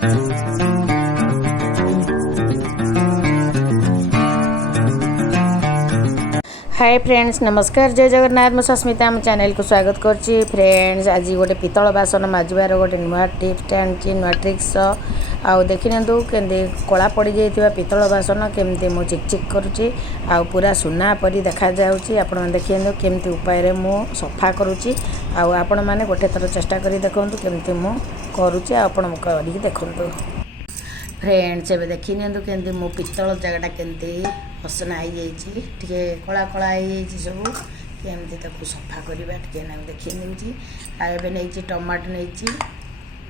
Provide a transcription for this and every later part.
Hi friends नमस्कार जय जगन्नाथ मु सस्मिता आम चैनल को स्वागत करछि फ्रेंड्स आज गोटे पितल बासन माजबार गोटे नुआ टिप्स आनी नुआ ट्रिक्स आउ देखि नियंतु केमती कला पड़ी जाइथिबा पितल बासन केमती मु चिकचिक करूछि आउ पूरा सुना परी देखा जाउछि आपण देखियंतु केमती उपाय रे मु सफा करूछि आउ आपण माने गोटे थर चेष्टा करी देखंतु केमती मु करूछि आपण करी देखंतु फ्रेंड्स एबे देखि नियंतु केमती मु पितल जगटा केमती असना आई जाइए टे कला कला हो सब केमती ताकू सफा करवा टे ना देखी नौची आए नहीं टमाटो नहीं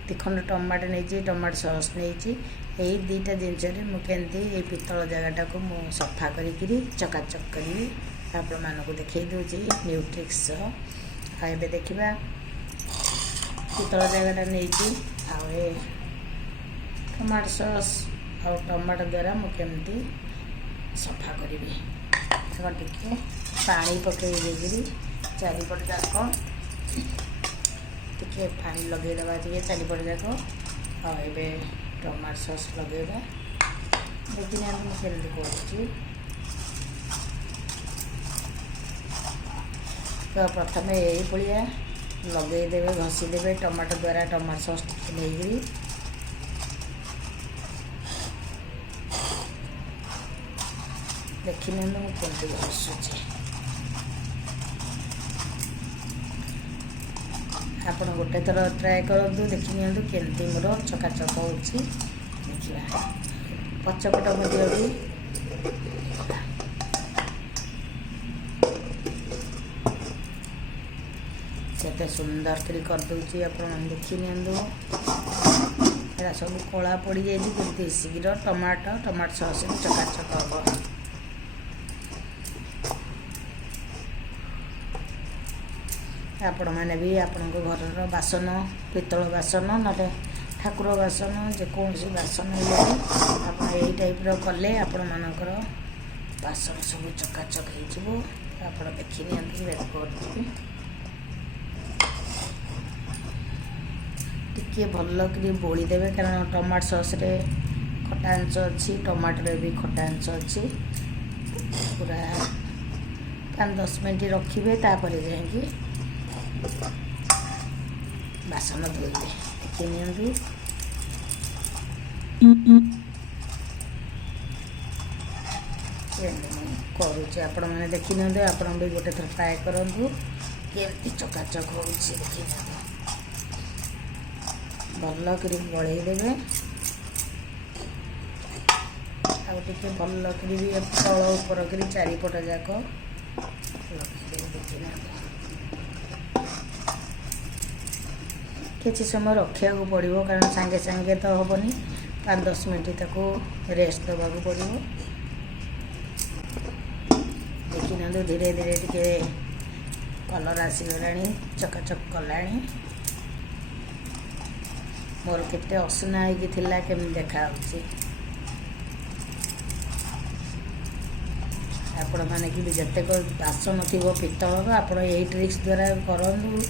तीखंड टमाटो नहीं टमाटो सस नहीं यही दुईटा जिनस मुझे पितल जगटा को मु सफा करी चकाचक करी आपण मानक देखई दूसरी न्यू ट्रिक्स आए देखा पितल जगटा नहीं टमाटो सस और टमाटो द्वारा मुझे सफा करी टे पानी पकई देगी चारिपट जाक टे पानी लगेदे टे चारिपट जाक आए टमाटो सस लगेगा देखिए मुझे करुँच तो प्रथम यही भाया लगेदे घसीदे टमाटो द्वारा टमाटो सस नहीं देखी मुझे घसुचे आप गोटे थर ट्राए करूँ देखी केमती मोर चकाचक हो देखा पचपट भी केते सुंदर करदे आप देखी सब कला पड़ जाए शीघ्र टमाटो सस चकाचक हम आपण मैंने भी आपण घर बासन पितल बासन ना ठाकुर बासन जेकोसी बासन आप टाइप कले आपण मानकर बासन सब चकाचक हो देखी टे भल कर बोली देवे कारण टमाटो सस रे खटा अंश अच्छी टमाटर भी खटा अंश अच्छी पूरा 5-10 मिनट रखिए तापर जाकि बासन धोइबे देखी नियंतु करुचे आपण मैंने देखी नियंतु आपण भी गोटे थर ट्राए करंतु केमती चकाचक हो देखी भल कर गलई देवे आगे भल कर भी तल ऊपर कर चारिपट जाक लगे देखी किसी समय रखा पड़ो कारण सांगे सांगे तो हेनी 5-10 मिनट ताको रेस्ट दबा पड़ो देखी ना धीरे धीरे टे कलर आसीगला चकाचक कला मोर केते असना होगी केमी देखा आपण मैंने कि जिते बासन थी पितल आप ट्रिक्स द्वारा करूँ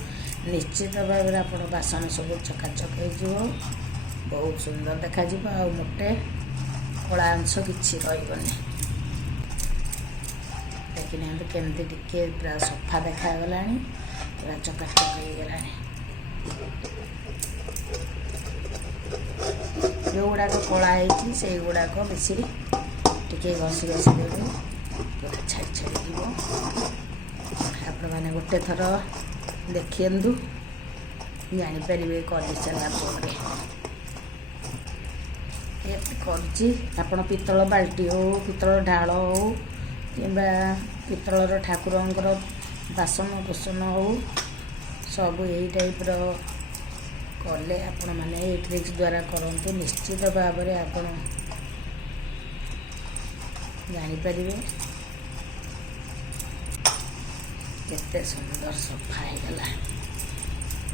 निश्चित भाव में आप बासन सब चकाचक हो बहुत सुंदर देखा आ मोटे कला अंश किसी रही देखी ना केमती टिके पूरा सफा देखागला पूरा चकाचक होगला जो गुड़ाक कला से गुड़ाक बेसी टिके घसी घसी देवे पूरा छाड़ी छाड़ी आप मैंने गोटे थर देखिए जापर कर सारापर कर पितल बाल्टी हो पितल ढाल हो कि पितलर ठाकुर बासन कुसन हो सब यही टाइप कले आपण मैंने ट्रिक्स द्वारा करूँ निश्चित भाव में आप जापर केते सुंदर सफा होगला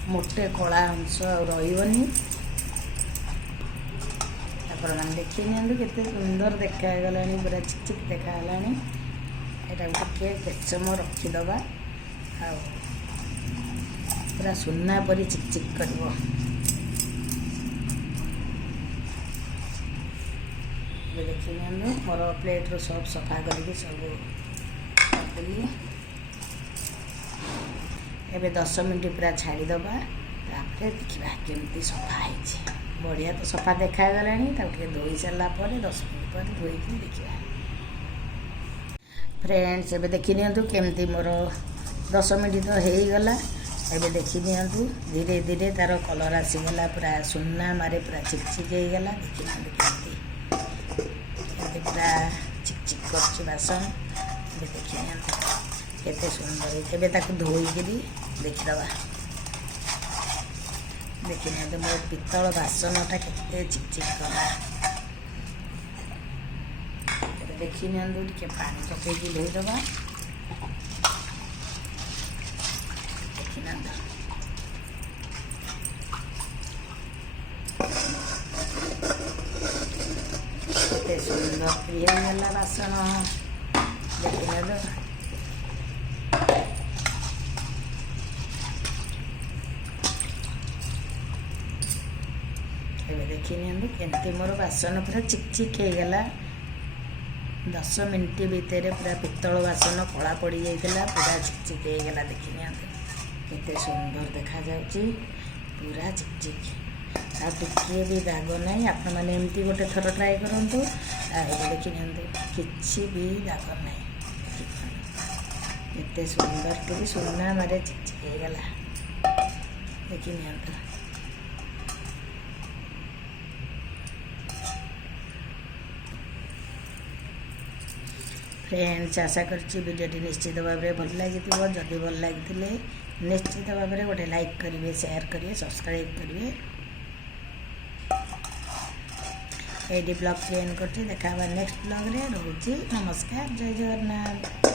मोटे कला अंश रही आप देखी नियंतु सुंदर देखागला पूरा चिकचिक देखागला यहाँ टे समय रखीदबा पूरा सुना परी चिकचिक कर देखिए मोर प्लेट रू सब सफा करके सब करदेली एबे 10 मिनट पूरा छाड़ीदबा तापर देखा केमती सफा है बढ़िया तो सफा देखा गला धोई सारा 10 मिनट पर धोईकी देखा फ्रेंड्स एबे देखी नियंतु केमती मोर 10 मिनट तो हो गला एबे देखी नियंतु धीरे धीरे तार कलर आसीगला पूरा सुना मारे पूरा चिकचिक हो गला देखी नियंतु केमती पूरा चिकचिक कर बासन एबे देखी नियंतु केते सुंदर एबे ताकू धोईकी देखीदबा देखी नियंतु मोर पितल बासनटा केते चिकचिक कला एबे देखी नियंतु टिके पानी पकेकी धोईदबा केते सुंदर प्रिय गला बासन देखिल देखी नि केमती मोर बासन पूरा चिकचिक हो गला 10 मिनट भितर पूरा पितल बासन कला पड़ जाता पूरा चिकचिक हो गला देखी केते सुंदर देखा जाउची पूरा चिकचिक आ टिके भी दाग नहीं आपण मैंने एमती गोटे थर ट्राए करूँ देखी किसी भी दाग नहीं केते सुंदर के सुना मारे चिकचिक हो गला देखी फ्रेंड्स आशा करछि वीडियोटी निश्चित भाव में भल लगी जदि भल लगी निश्चित भाव में गोटे लाइक करेंगे शेयर करेंगे सब्सक्राइब करेंगे ये ब्लॉग एंड करते देखा नेक्स्ट ब्लॉग रे रोजी नमस्कार जय जगन्नाथ।